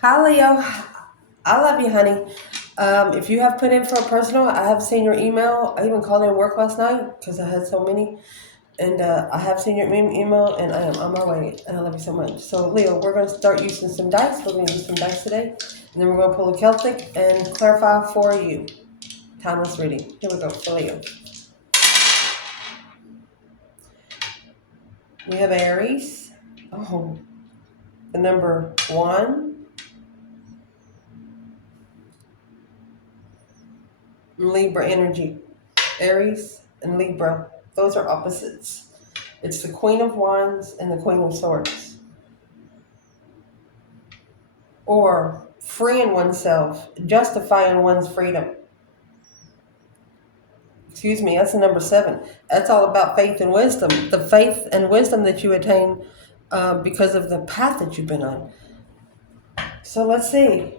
Hi, Leo. I love you, honey. If you have put in for a personal, I have seen your email. I even called in work last night because I had so many. And I have seen your email, and I am on my way. And I love you so much. So, Leo, we're going to start using some dice. We're going to use some dice today. And then we're going to pull a Celtic and clarify for you. Timeless reading. Here we go for Leo. We have Aries. Oh, the number one. Libra energy. Aries and Libra. Those are opposites. It's the Queen of Wands and the Queen of Swords. Or freeing oneself, justifying one's freedom. Excuse me, that's the number seven. That's all about faith and wisdom. The faith and wisdom that you attain because of the path that you've been on. So let's see.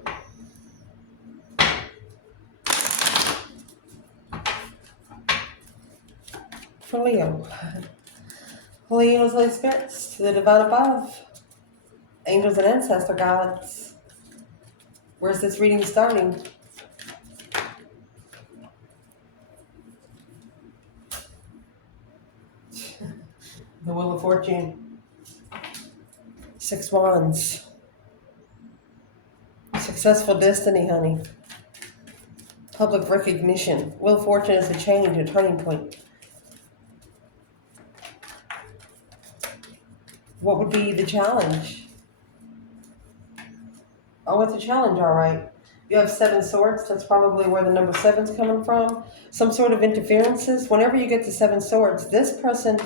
For Leo. Holy angels, Holy spirits, to the divine above. Angels and ancestor gods. Where's this reading starting? The Wheel of Fortune. Six Wands. Successful destiny, honey. Public recognition. Wheel of Fortune is a change, a turning point. What would be the challenge? Oh, it's a challenge, all right. You have seven swords. That's probably where the number seven's coming from. Some sort of interferences. Whenever you get to seven swords, this person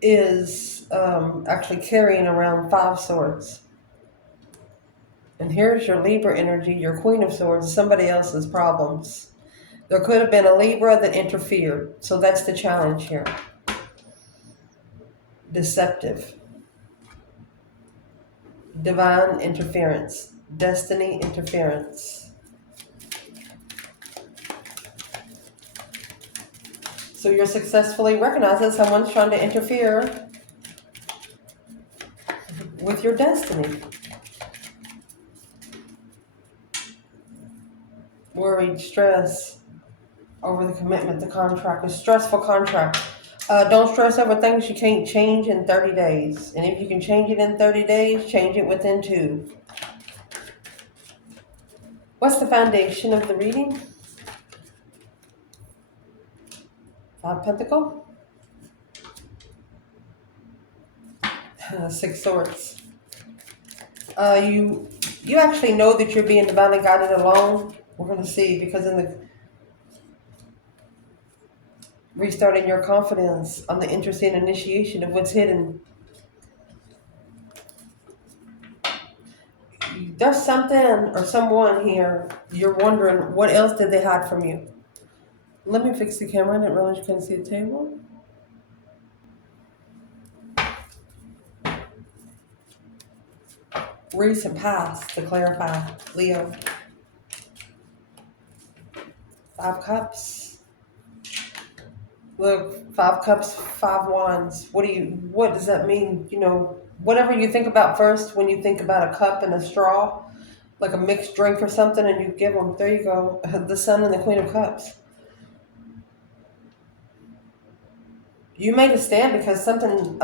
is actually carrying around five swords. And here's your Libra energy, your Queen of Swords, somebody else's problems. There could have been a Libra that interfered. So that's the challenge here. Deceptive. Divine interference. Destiny interference. So you're successfully recognizing someone's trying to interfere with your destiny. Worried, stress over the commitment, the contract, a stressful contract. Don't stress over things you can't change in 30 days. And if you can change it in 30 days, change it within two. What's the foundation of the reading? Five Pentacle? Six Swords. You actually know that you're being divinely guided along. We're going to see because in the restarting your confidence on the interest and initiation of what's hidden. There's something or someone here you're wondering what else did they hide from you. Let me fix the camera. I didn't realize you couldn't see the table. Recent past to clarify. Leo. Five Cups. Look, Five Cups, Five Wands. What does that mean? You know, whatever you think about first when you think about a cup and a straw, like a mixed drink or something, and you give them, there you go, the Sun and the Queen of Cups. You made a stand because something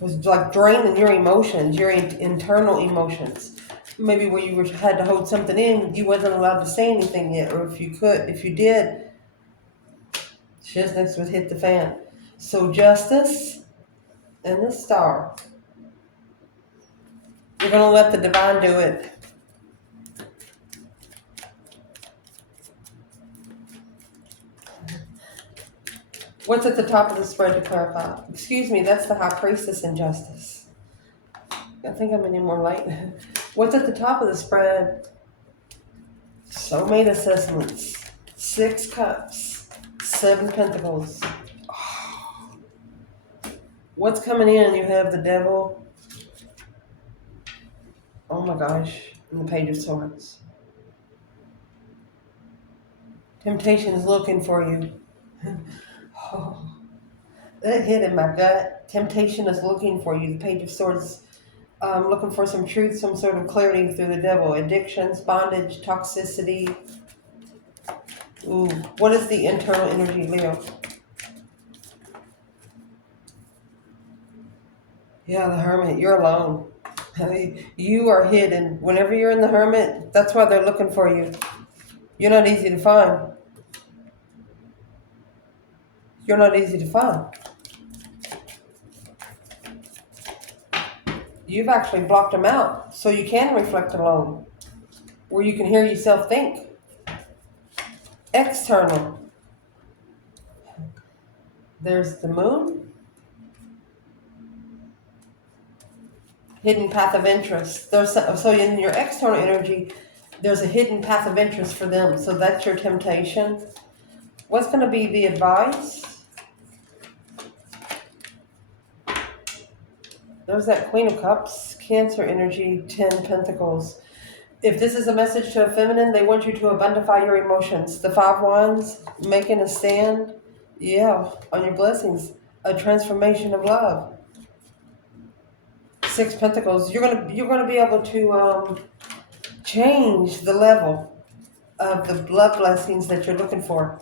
was like draining your emotions, your internal emotions. Maybe where had to hold something in, you wasn't allowed to say anything yet, or if you did, shiznix would hit the fan. So justice and the star. You're gonna let the divine do it. What's at the top of the spread to clarify? Excuse me, that's the High Priestess in justice. I think I'm any more light. What's at the top of the spread? Soulmate assessments. Six Cups. Seven Pentacles. What's coming in? You have the Devil. Oh my gosh. And the Page of Swords. Temptation is looking for you. Oh. It hit in my gut. Temptation is looking for you. The Page of Swords, looking for some truth, some sort of clarity through the devil. Addictions, bondage, toxicity. Ooh, what is the internal energy, Leo? Yeah, the Hermit. You're alone. You are hidden. Whenever you're in the Hermit, that's why they're looking for you. You're not easy to find. You're not easy to find. You've actually blocked them out so you can reflect alone, where you can hear yourself think. External. There's the Moon. Hidden path of interest. So in your external energy, there's a hidden path of interest for them. So that's your temptation. What's going to be the advice? There's that Queen of Cups, Cancer energy, 10 Pentacles. If this is a message to a feminine, they want you to abundify your emotions. The 5 Wands, making a stand, yeah, on your blessings. A transformation of love. 6 Pentacles, you're gonna be able to change the level of the blood blessings that you're looking for.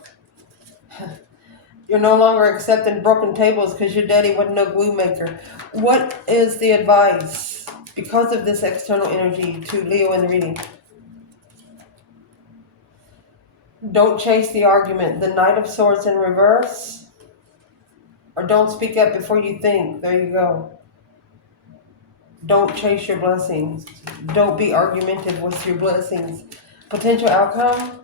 You're no longer accepting broken tables because your daddy wasn't no glue maker. What is the advice because of this external energy to Leo in the reading? Don't chase the argument. The Knight of Swords in reverse. Or don't speak up before you think. There you go. Don't chase your blessings. Don't be argumentative with your blessings. Potential outcome.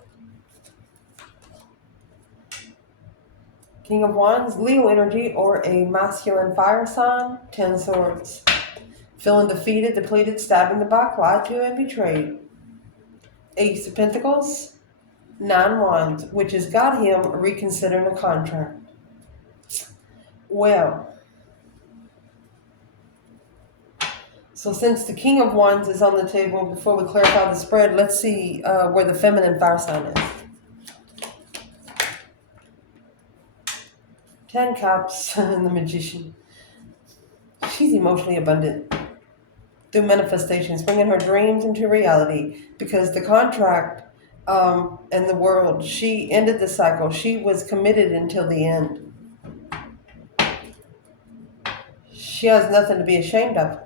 King of Wands, Leo energy, or a masculine fire sign, 10 Swords. Feeling defeated, depleted, stabbed in the back, lied to, and betrayed. Ace of Pentacles, 9 Wands, which has got him reconsidering a contract. Well, so since the King of Wands is on the table, before we clarify the spread, let's see where the feminine fire sign is. 10 Cups and the Magician. She's emotionally abundant through manifestations, bringing her dreams into reality, because the contract and the world, she ended the cycle. She was committed until the end. She has nothing to be ashamed of.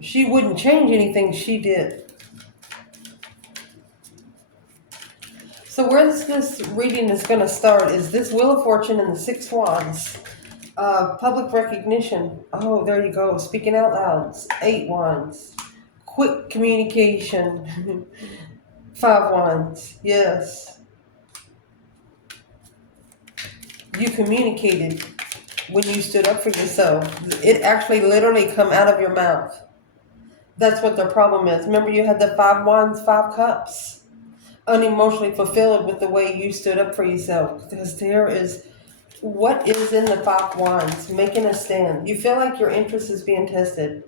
She wouldn't change anything she did. So where this reading is going to start is this Wheel of Fortune and the 6 Wands. Public recognition. Oh, there you go. Speaking out loud. 8 Wands. Quick communication. 5 Wands. Yes. You communicated when you stood up for yourself. It actually literally come out of your mouth. That's what their problem is. Remember, you had the 5 Wands, 5 Cups. Unemotionally fulfilled with the way you stood up for yourself. Because there is, what is in the 5 Wands? Making a stand. You feel like your interest is being tested.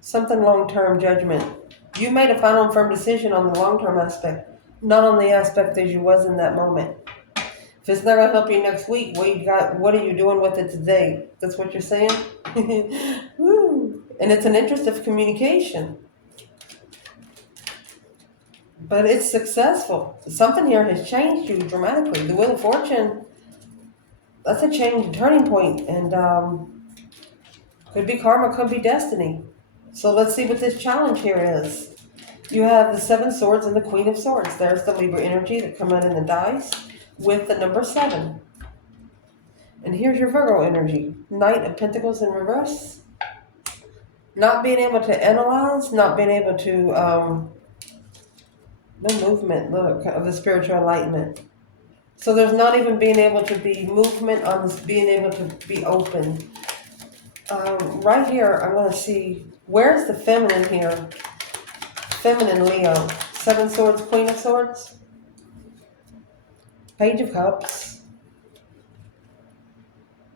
Something long-term judgment. You made a final and firm decision on the long-term aspect, not on the aspect as you was in that moment. If it's not going to help you next week, what are you doing with it today? That's what you're saying? Woo. And it's an interest of communication. But it's successful. Something here has changed you dramatically. The Wheel of Fortune, that's a change, a turning point. And could be karma, could be destiny. So let's see what this challenge here is. You have the 7 Swords and the Queen of Swords. There's the Libra energy that come out in the dice with the number 7. And here's your Virgo energy. Knight of Pentacles in reverse. Not being able to analyze, not being able to... no movement, look, of the spiritual enlightenment. So there's not even being able to be movement on this, being able to be open. Right here, I want to see, where's the feminine here? Feminine Leo. 7 Swords, Queen of Swords. Page of Cups.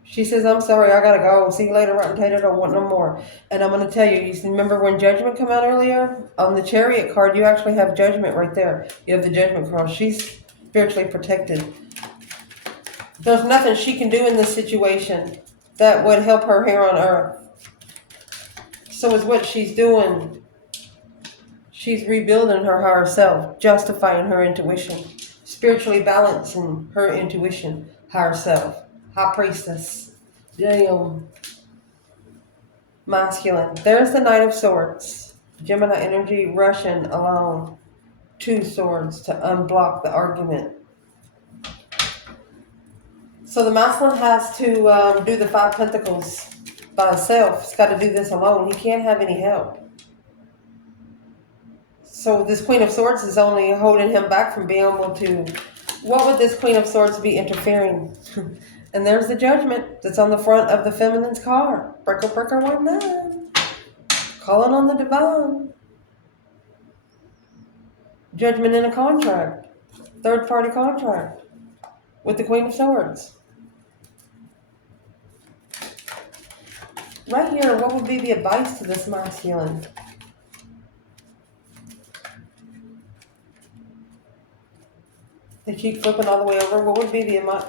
She says, I'm sorry, I gotta go. See you later, Rotten Tater, don't want no more. And I'm gonna tell you, remember when Judgment came out earlier? On the Chariot card, you actually have Judgment right there. You have the Judgment card. She's spiritually protected. There's nothing she can do in this situation that would help her here on earth. So is what she's doing. She's rebuilding her higher self, justifying her intuition, spiritually balancing her intuition, higher self, high priestess. Damn. Masculine. There's the Knight of Swords. Gemini energy rushing along. 2 swords to unblock the argument. So the masculine has to do the 5 pentacles by himself. He's got to do this alone. He can't have any help. So this Queen of Swords is only holding him back from being able to... What would this Queen of Swords be interfering? And there's the Judgment that's on the front of the feminine's car. Breaker, breaker, 1-9. Calling on the divine. Judgment in a contract. Third-party contract. With the Queen of Swords. Right here, what would be the advice to this masculine? They keep flipping all the way over. What would be the amount?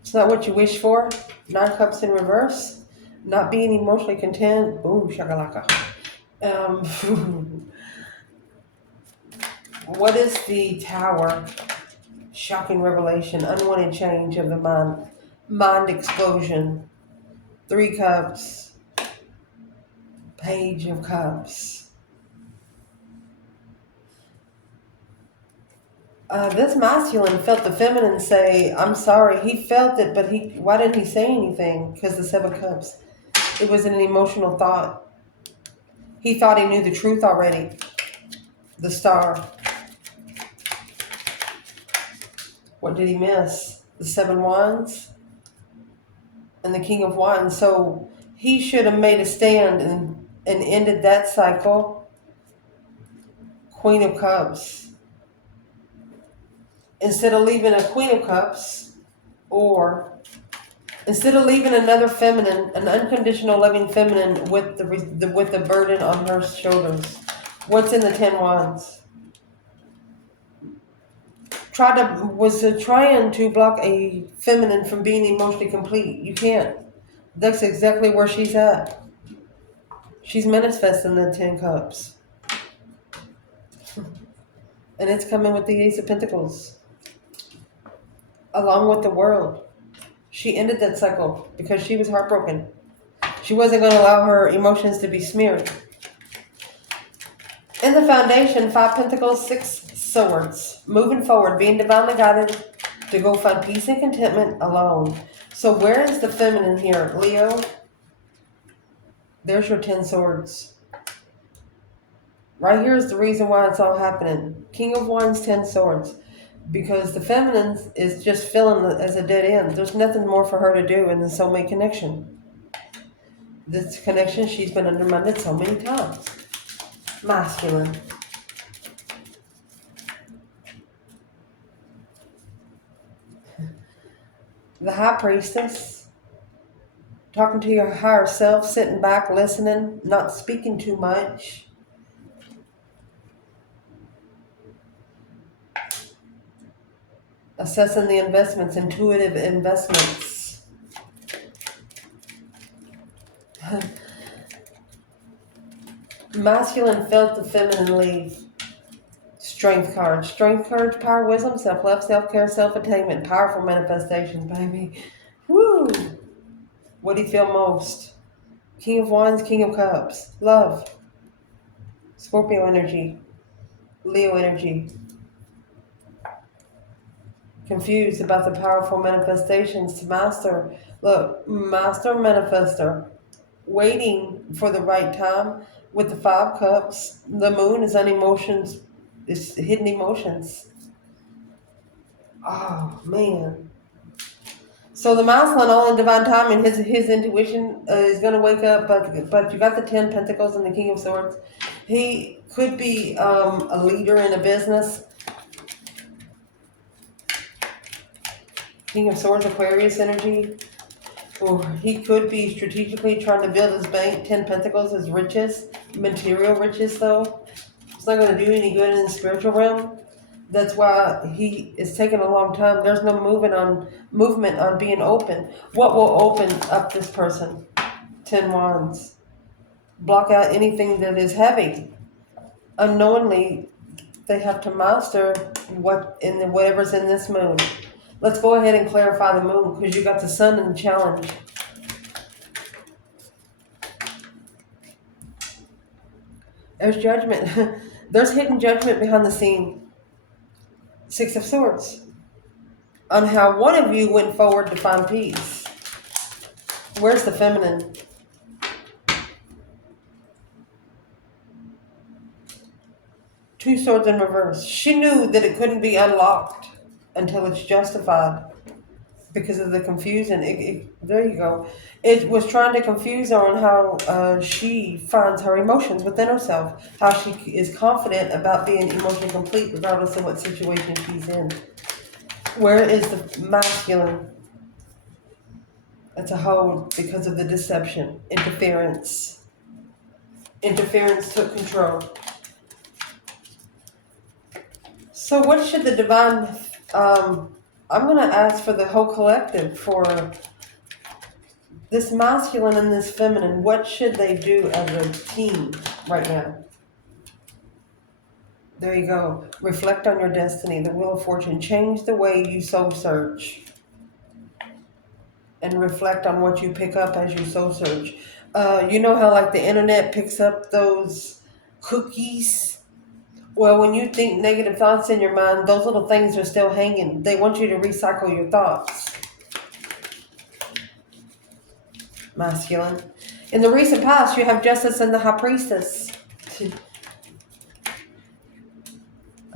It's not what you wish for. 9 cups in reverse. Not being emotionally content. Boom, shakalaka. What is the Tower? Shocking revelation. Unwanted change of the mind. Mind explosion. 3 cups. Page of Cups. This masculine felt the feminine say, I'm sorry. He felt it, but why didn't he say anything? Because the 7 cups. It was an emotional thought. He thought he knew the truth already. The Star. What did he miss? The 7 Wands and the King of Wands. So he should have made a stand and ended that cycle. Queen of Cups. Instead of leaving a Queen of Cups, or instead of leaving another feminine, an unconditional loving feminine with the burden on her shoulders. What's in the 10 Wands? Was trying to block a feminine from being emotionally complete. You can't. That's exactly where she's at. She's manifesting the 10 Cups. And it's coming with the Ace of Pentacles. Along with the World. She ended that cycle because she was heartbroken. She wasn't going to allow her emotions to be smeared. In the foundation, 5 Pentacles, 6 Swords. Moving forward, being divinely guided to go find peace and contentment alone. So where is the feminine here? Leo, there's your 10 Swords. Right here is the reason why it's all happening. King of Wands, 10 Swords. Because the feminine is just feeling it as a dead end. There's nothing more for her to do in the soulmate connection. This connection, she's been undermined so many times. Masculine. The High Priestess. Talking to your higher self, sitting back, listening, not speaking too much. Assessing the investments, intuitive investments. Masculine felt the feminine leave. Strength card. Strength, courage, power, wisdom, self-love, self-care, self-attainment. Powerful manifestations, baby. Woo! What do you feel most? King of Wands, King of Cups. Love. Scorpio energy. Leo energy. Confused about the powerful manifestations to master. Look, master manifester. Waiting for the right time with the 5 cups. The moon is on emotions. It's hidden emotions. Oh, man. So the masculine, all in divine time, and his intuition is going to wake up. But you got the 10 Pentacles and the King of Swords. He could be a leader in a business. King of Swords, Aquarius energy. Or he could be strategically trying to build his bank. 10 Pentacles is riches. Material riches, though. It's not going to do any good in the spiritual realm. That's why he is taking a long time. There's no movement on being open. What will open up this person? 10 wands. Block out anything that is heavy. Unknowingly, they have to master whatever's in this moon. Let's go ahead and clarify the moon, because you got the sun and the challenge. There's judgment. There's hidden judgment behind the scene. 6 of Swords. On how one of you went forward to find peace. Where's the feminine? 2 swords in reverse. She knew that it couldn't be unlocked until it's justified because of the confusion. There you go. It was trying to confuse her on how she finds her emotions within herself, how she is confident about being emotionally complete regardless of what situation she's in. Where is the masculine? It's a hold because of the deception, interference. Interference took control. So what should the divine, I'm going to ask for the whole collective, for this masculine and this feminine, what should they do as a team right now? There you go. Reflect on your destiny, the Wheel of Fortune. Change the way you soul search. And reflect on what you pick up as you soul search. You know how like the internet picks up those cookies? Well, when you think negative thoughts in your mind, those little things are still hanging. They want you to recycle your thoughts. Masculine. In the recent past, you have Justice and the High Priestess.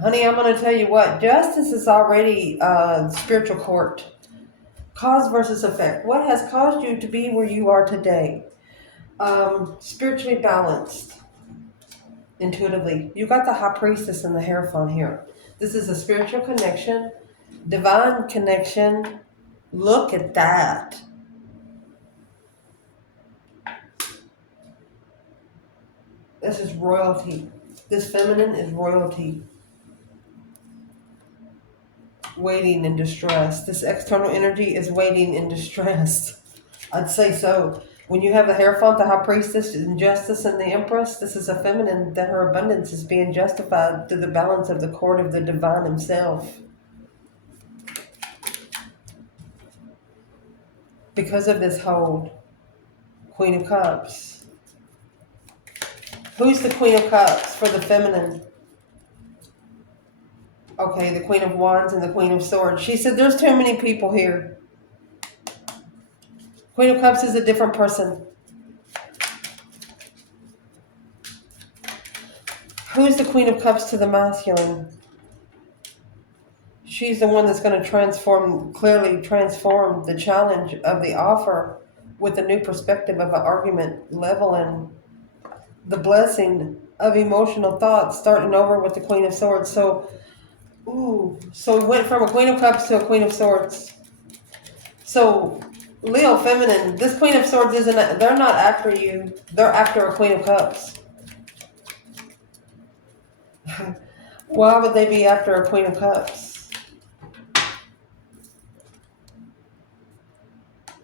Honey, I'm going to tell you what. Justice is already spiritual court. Cause versus effect. What has caused you to be where you are today? Spiritually balanced. Intuitively. You got the High Priestess and the Hierophant here. This is a spiritual connection. Divine connection. Look at that. This is royalty. This feminine is royalty. Waiting in distress. This external energy is waiting in distress. I'd say so. When you have the Hierophant, the High Priestess, Justice, and the Empress, this is a feminine that her abundance is being justified through the balance of the court of the divine himself. Because of this hold. Queen of Cups. Who's the Queen of Cups for the feminine? Okay, the Queen of Wands and the Queen of Swords. She said there's too many people here. Queen of Cups is a different person. Who's the Queen of Cups to the masculine? She's the one that's going to clearly transform the challenge of the offer with a new perspective of an argument, leveling the blessing of emotional thoughts, starting over with the Queen of Swords. So it went from a Queen of Cups to a Queen of Swords. So Leo feminine, this Queen of Swords they're not after you. They're after a Queen of Cups. Why would they be after a Queen of Cups?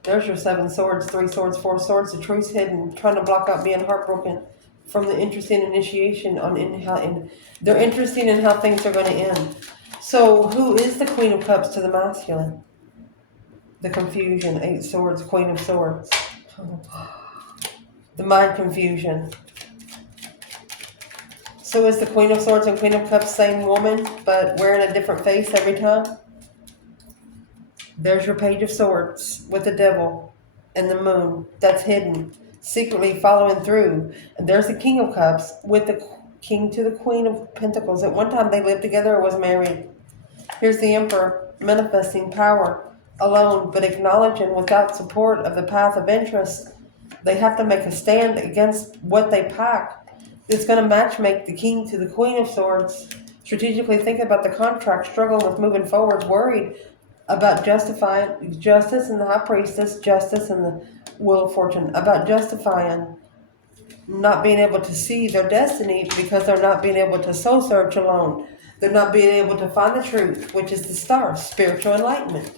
There's your 7 swords, 3 swords, 4 swords. The truth's hidden, trying to block out being heartbroken from the interesting initiation they're interested in how things are going to end. So who is the Queen of Cups to the masculine? The confusion, 8 swords, Queen of Swords. The mind confusion. So is the Queen of Swords and Queen of Cups same woman, but wearing a different face every time? There's your Page of Swords with the Devil and the Moon. That's hidden, secretly following through. And there's the King of Cups with the King to the Queen of Pentacles. At one time they lived together or was married. Here's the Emperor, manifesting power alone, but acknowledging without support of the path of interest. They have to make a stand against what they pack. It's going to matchmake the King to the Queen of Swords. Strategically think about the contract, struggling with moving forward, worried about justifying Justice and the High Priestess, Justice and the Wheel of Fortune, about justifying not being able to see their destiny because they're not being able to soul search alone. They're not being able to find the truth, which is the star, spiritual enlightenment.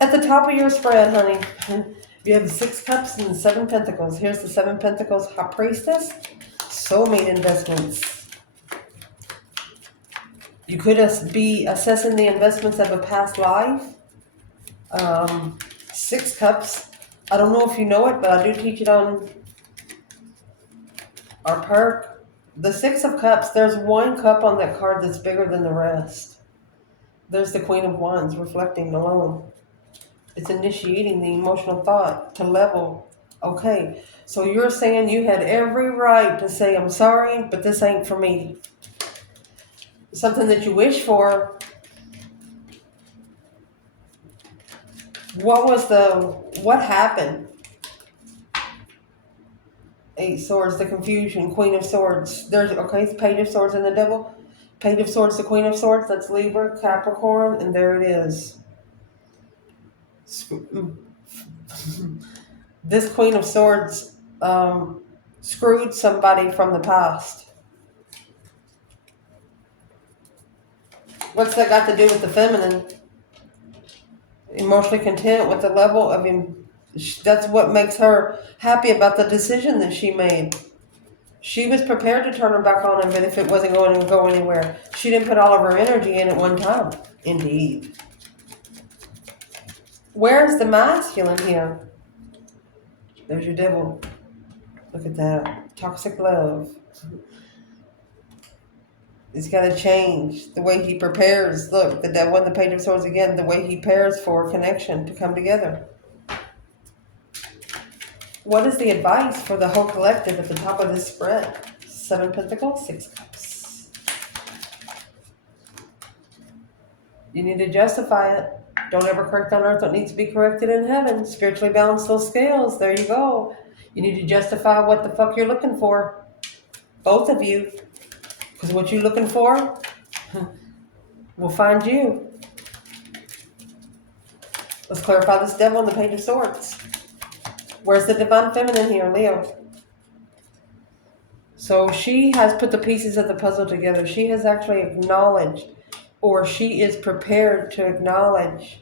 At the top of your spread, honey, you have 6 cups and 7 pentacles. Here's the 7 pentacles, high priestess, soulmate investments. You could be assessing the investments of a past life. 6 cups. I don't know if you know it, but I do teach it on our perk. The 6 of cups, there's 1 cup on that card that's bigger than the rest. There's the Queen of Wands reflecting alone. It's initiating the emotional thought to level. Okay, so you're saying you had every right to say, I'm sorry, but this ain't for me. Something that you wish for. What happened? 8 swords, the confusion, Queen of Swords. It's Page of Swords and the Devil. Page of Swords, the Queen of Swords, that's Libra, Capricorn, and there it is. This Queen of Swords screwed somebody from the past. What's that got to do with the feminine? Emotionally content with the level of him. That's what makes her happy about the decision that she made. She was prepared to turn her back on him, but if it wasn't going to go anywhere, she didn't put all of her energy in at one time. Indeed. Where's the masculine here? There's your devil. Look at that. Toxic love. It's got to change the way he prepares. Look, the devil and the Page of Swords again, the way he prepares for connection to come together. What is the advice for the whole collective at the top of this spread? 7 Pentacles, 6 Cups. You need to justify it. Don't ever correct on earth what needs to be corrected in heaven. Spiritually balance those scales. There you go. You need to justify what the fuck you're looking for. Both of you. Because what you're looking for will find you. Let's clarify this devil and the Page of Swords. Where's the divine feminine here, Leo? So she has put the pieces of the puzzle together. She has actually acknowledged, or she is prepared to acknowledge,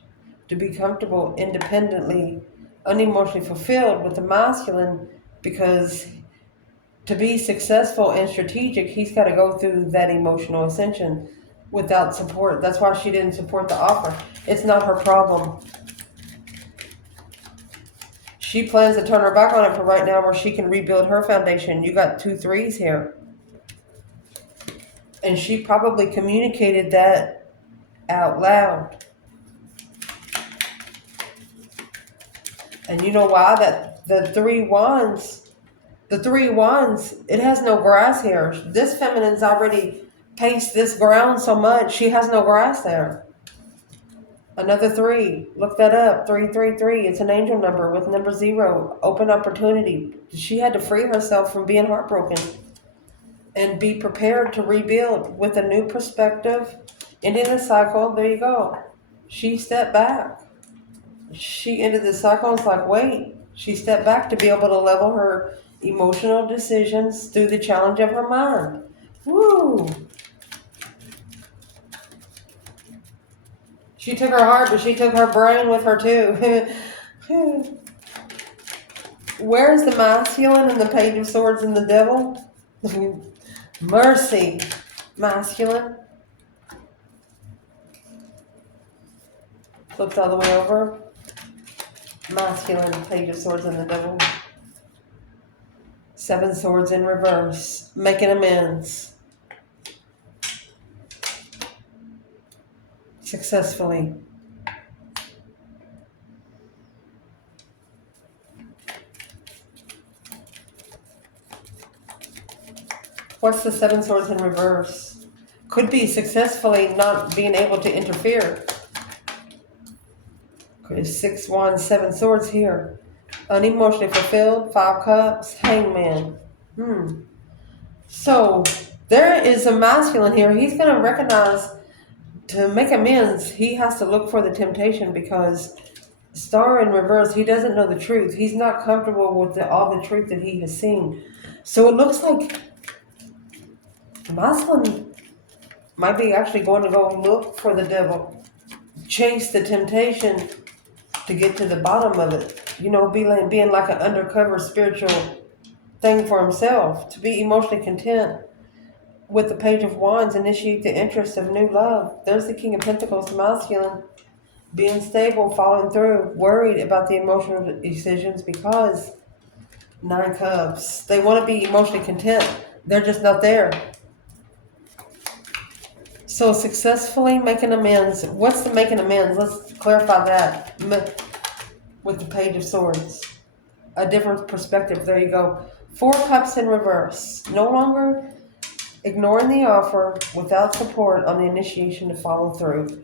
to be comfortable independently, unemotionally fulfilled with the masculine, because to be successful and strategic, he's got to go through that emotional ascension without support. That's why she didn't support the offer. It's not her problem. She plans to turn her back on it for right now where she can rebuild her foundation. You got 2 3s here. And she probably communicated that out loud. And you know why? That the 3 wands, it has no grass here. This feminine's already paced this ground so much, she has no grass there. Another 3. Look that up. 333. It's an angel number with number 0. Open opportunity. She had to free herself from being heartbroken and be prepared to rebuild with a new perspective. Ending the cycle. There you go. She stepped back. She ended the cycle. It's like, wait. She stepped back to be able to level her emotional decisions through the challenge of her mind. Woo! She took her heart, but she took her brain with her too. Where's the masculine and the Page of Swords and the devil? Mercy, masculine. Flipped all the way over. Masculine, Page of Swords and the devil. 7 swords in reverse. Making amends. Successfully. What's the 7 swords in reverse? Could be successfully not being able to interfere. There's 6 wands, 7 swords here. Unemotionally fulfilled, 5 cups, hangman. So there is a masculine here. He's going to recognize, to make amends, he has to look for the temptation, because star in reverse, he doesn't know the truth. He's not comfortable with all the truth that he has seen. So it looks like Masculine might be actually going to go look for the devil, chase the temptation to get to the bottom of it. Being like an undercover spiritual thing for himself, to be emotionally content with the Page of Wands, initiate the interest of new love. There's the King of Pentacles, masculine, being stable, following through, worried about the emotional decisions because Nine Cups. They want to be emotionally content. They're just not there. So successfully making amends. What's the making amends? Let's clarify that with the Page of Swords. A different perspective. There you go. Four Cups in reverse. No longer ignoring the offer without support on the initiation to follow through.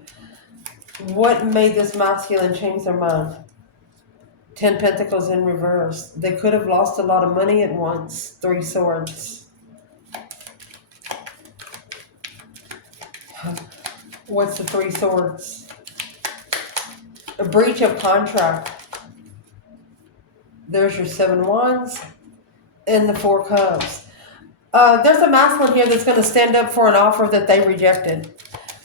What made this masculine change their mind? 10 Pentacles in reverse. They could have lost a lot of money at once. 3 Swords. What's the 3 Swords? A breach of contract. There's your 7 Wands and the 4 Cups. There's a masculine here that's going to stand up for an offer that they rejected.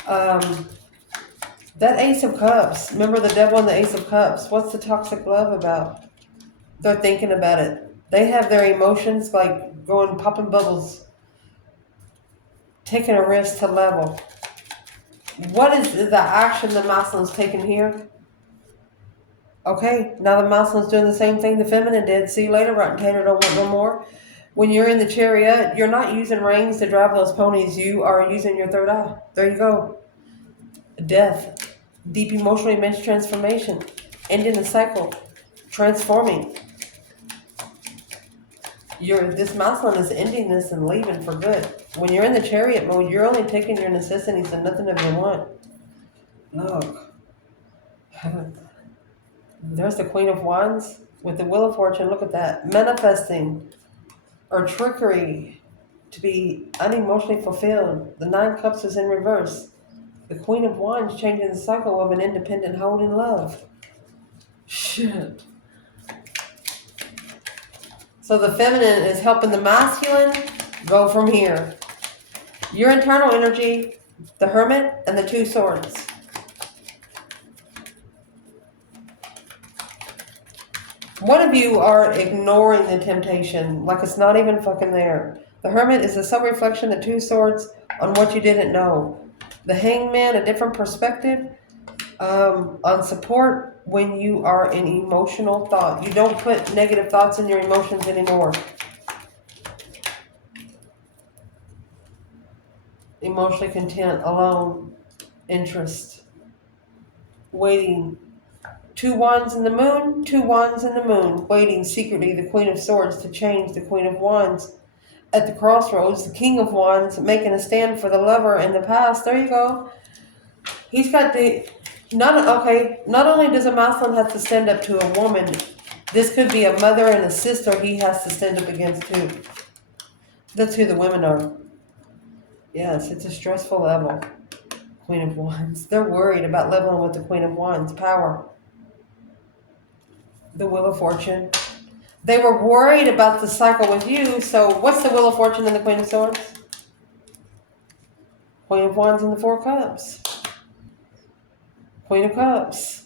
That Ace of Cups. Remember the devil and the Ace of Cups. What's the toxic love about? They're thinking about it. They have their emotions like going popping bubbles. Taking a risk to level. What is the action the masculine's taking here? Okay, now the masculine's doing the same thing the feminine did. See you later, rotten tater, don't want no more. When you're in the chariot, you're not using reins to drive those ponies. You are using your third eye. There you go. Death. Deep emotional immense transformation. Ending the cycle. Transforming. This masculine is ending this and leaving for good. When you're in the chariot mode, you're only taking your necessities and nothing of your want. Look. There's the Queen of Wands with the Wheel of Fortune. Look at that. Manifesting or trickery to be unemotionally fulfilled. The 9 Cups is in reverse. The Queen of Wands changing the cycle of an independent hold in love. Shit. So the feminine is helping the masculine go from here. Your internal energy, the Hermit, and the 2 Swords. One of you are ignoring the temptation like it's not even fucking there. The Hermit is a self-reflection, the 2 Swords, on what you didn't know. The Hangman, a different perspective on support when you are in emotional thought. You don't put negative thoughts in your emotions anymore. Emotionally content, alone, interest, waiting. 2 Wands in the Moon, 2 Wands in the Moon, waiting secretly, the Queen of Swords to change the Queen of Wands. At the Crossroads, the King of Wands making a stand for the lover in the past. There you go. He's got the... Not only does a masculine have to stand up to a woman, this could be a mother and a sister he has to stand up against too. That's who the women are. Yes, it's a stressful level. Queen of Wands. They're worried about leveling with the Queen of Wands. Power. The Wheel of Fortune. They were worried about the cycle with you, so what's the Wheel of Fortune and the Queen of Swords? Queen of Wands and the 4 Cups. Queen of Cups.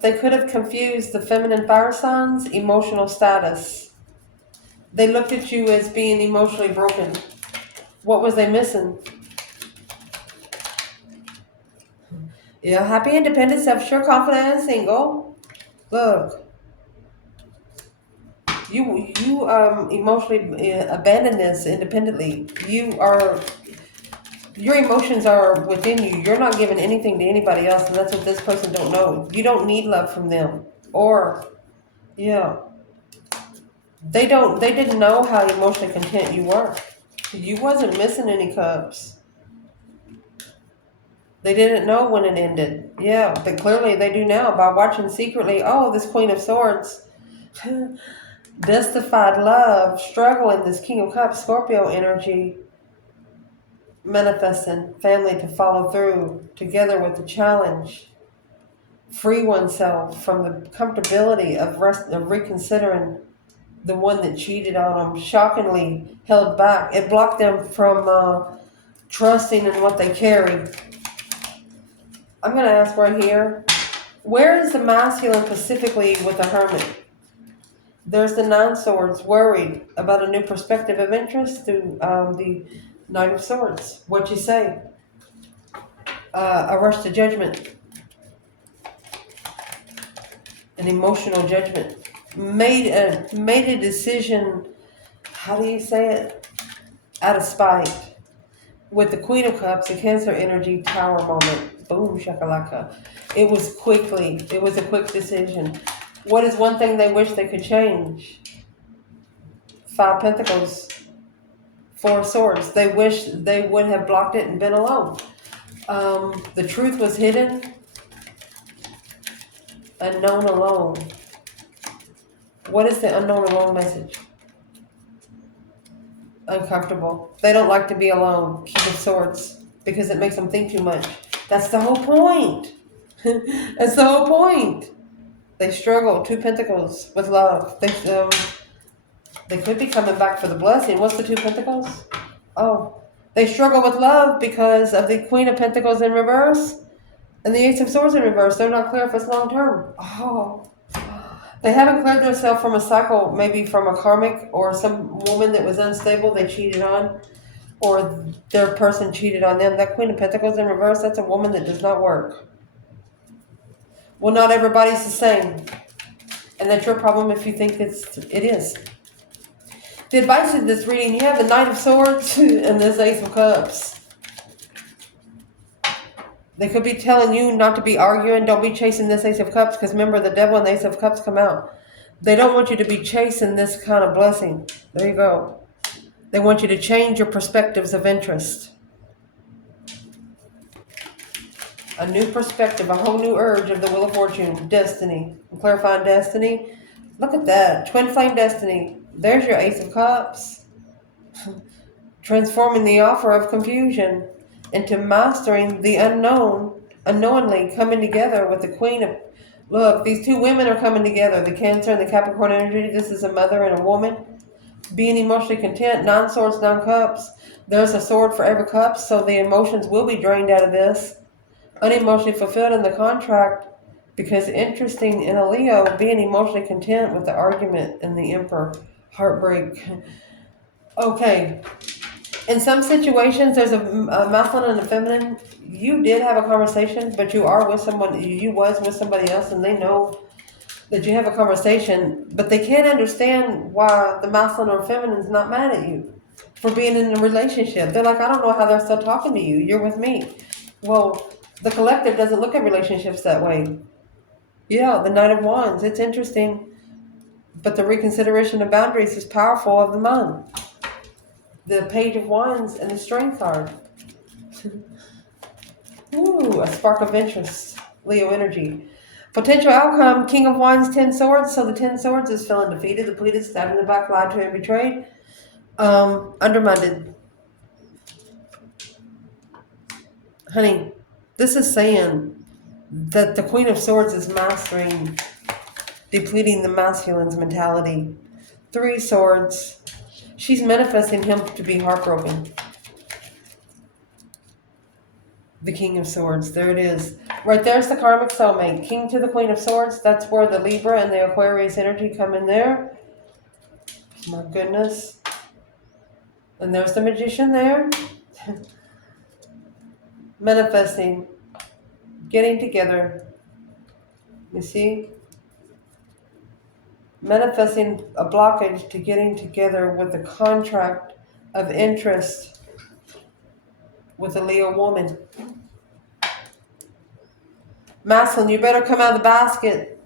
They could have confused the feminine fire signs' emotional status. They looked at you as being emotionally broken. What was they missing? Yeah, happy, independent, self-sure, confident, and single. Look. You emotionally abandon this independently. Your emotions are within you. You're not giving anything to anybody else, and that's what this person don't know. You don't need love from them. Or, yeah. They didn't know how emotionally content you were. You wasn't missing any cups. They didn't know when it ended. Yeah, but clearly they do now by watching secretly, oh, this Queen of Swords. Justified love, struggling, this King of Cups, Scorpio energy. Manifesting family to follow through together with the challenge. Free oneself from the comfortability of reconsidering the one that cheated on them, shockingly held back. It blocked them from trusting in what they carry. I'm going to ask right here, where is the masculine specifically with the hermit? There's the Nine Swords, worried about a new perspective of interest through the Knight of Swords. What you say? A rush to judgment, an emotional judgment. Made a decision, how do you say it? Out of spite. With the Queen of Cups, the Cancer energy, Tower moment. Boom, shakalaka. It was a quick decision. What is one thing they wish they could change? Five Pentacles, Four Swords. They wish they would have blocked it and been alone. The truth was hidden. Unknown alone. What is the unknown alone message? Uncomfortable. They don't like to be alone. King of Swords. Because it makes them think too much. That's the whole point. That's the whole point. They struggle. Two Pentacles with love. They could be coming back for the blessing. What's the Two Pentacles? Oh, they struggle with love because of the Queen of Pentacles in reverse and the Ace of Swords in reverse. They're not clear if it's long term. Oh, they haven't cleared themselves from a cycle, maybe from a karmic or some woman that was unstable they cheated on, or their person cheated on them. That Queen of Pentacles in reverse, that's a woman that does not work. Well, not everybody's the same. And that's your problem if you think it is. The advice in this reading, you have the Knight of Swords and this Ace of Cups. They could be telling you not to be arguing. Don't be chasing this Ace of Cups, because remember, the Devil and the Ace of Cups come out. They don't want you to be chasing this kind of blessing. There you go. They want you to change your perspectives of interest. A new perspective, a whole new urge of the Wheel of Fortune, destiny. Clarifying destiny. Look at that. Twin flame destiny. There's your Ace of Cups. Transforming the offer of confusion into mastering the unknown, unknowingly coming together with the Queen of... Look, these two women are coming together. The Cancer and the Capricorn energy. This is a mother and a woman. Being emotionally content. 9 swords, 9 cups. There's a sword for every cup, so the emotions will be drained out of this. Unemotionally fulfilled in the contract, because interesting in a Leo, being emotionally content with the argument and the Emperor. Heartbreak. Okay. In some situations, there's a masculine and a feminine. You did have a conversation, but you was with somebody else, and they know that you have a conversation, but they can't understand why the masculine or feminine is not mad at you for being in a relationship. They're like, I don't know how they're still talking to you. You're with me. Well, the collective doesn't look at relationships that way. Yeah, the Knight of Wands. It's interesting, but the reconsideration of boundaries is powerful of the mind. The Page of Wands and the Strength card. Ooh, a spark of interest. Leo energy. Potential outcome, King of Wands, 10 swords. So the 10 swords is feeling defeated, depleted, stabbed in the back, lied to, and betrayed. Undermined. Honey, this is saying that the Queen of Swords is mastering, depleting the masculine's mentality. 3 swords. She's manifesting him to be heartbroken. The King of Swords. There it is. Right there's the karmic soulmate. King to the Queen of Swords. That's where the Libra and the Aquarius energy come in there. My goodness. And there's the Magician there. Manifesting. Getting together. You see? Manifesting a blockage to getting together with a contract of interest with a Leo woman. Masculine, you better come out of the basket.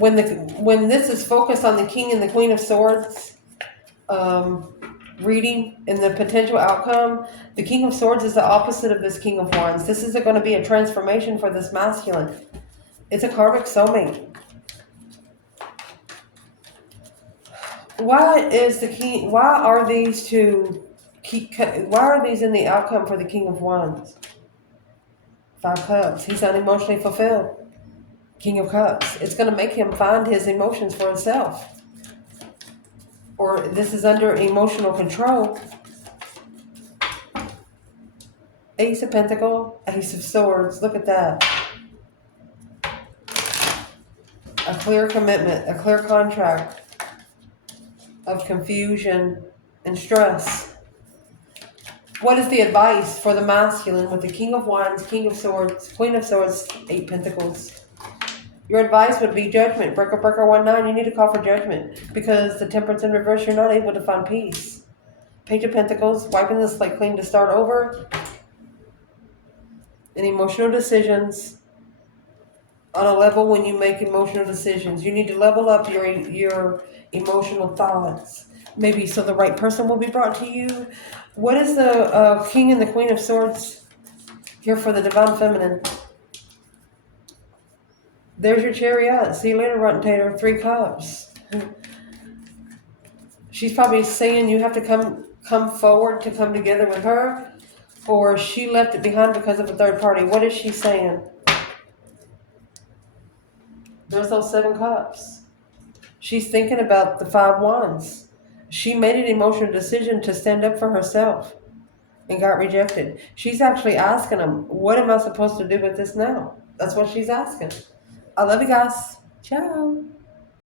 When this is focused on the King and the Queen of Swords reading and the potential outcome, the King of Swords is the opposite of this King of Wands. This isn't going to be a transformation for this masculine. It's a karmic soulmate. Why are these in the outcome for the King of Wands? 5 cups. He's unemotionally fulfilled. King of Cups. It's going to make him find his emotions for himself. Or this is under emotional control. Ace of Pentacles, Ace of Swords. Look at that. A clear commitment, a clear contract of confusion and stress. What is the advice for the masculine with the King of Wands, King of Swords, Queen of Swords, 8 Pentacles? Your advice would be judgment. Breaker, breaker, 1-9. You need to call for judgment because the Temperance in reverse, you're not able to find peace. Page of Pentacles, wiping the slate clean to start over. And emotional decisions on a level when you make emotional decisions. You need to level up your emotional thoughts. Maybe so the right person will be brought to you. What is the King and the Queen of Swords here for the Divine Feminine? There's your Chariot. See you later, Rotten Tater. 3 Cups. She's probably saying you have to come forward to come together with her, or she left it behind because of a third party. What is she saying? There's those 7 Cups. She's thinking about the 5 Wands. She made an emotional decision to stand up for herself and got rejected. She's actually asking him, what am I supposed to do with this now? That's what she's asking. I love you guys. Ciao.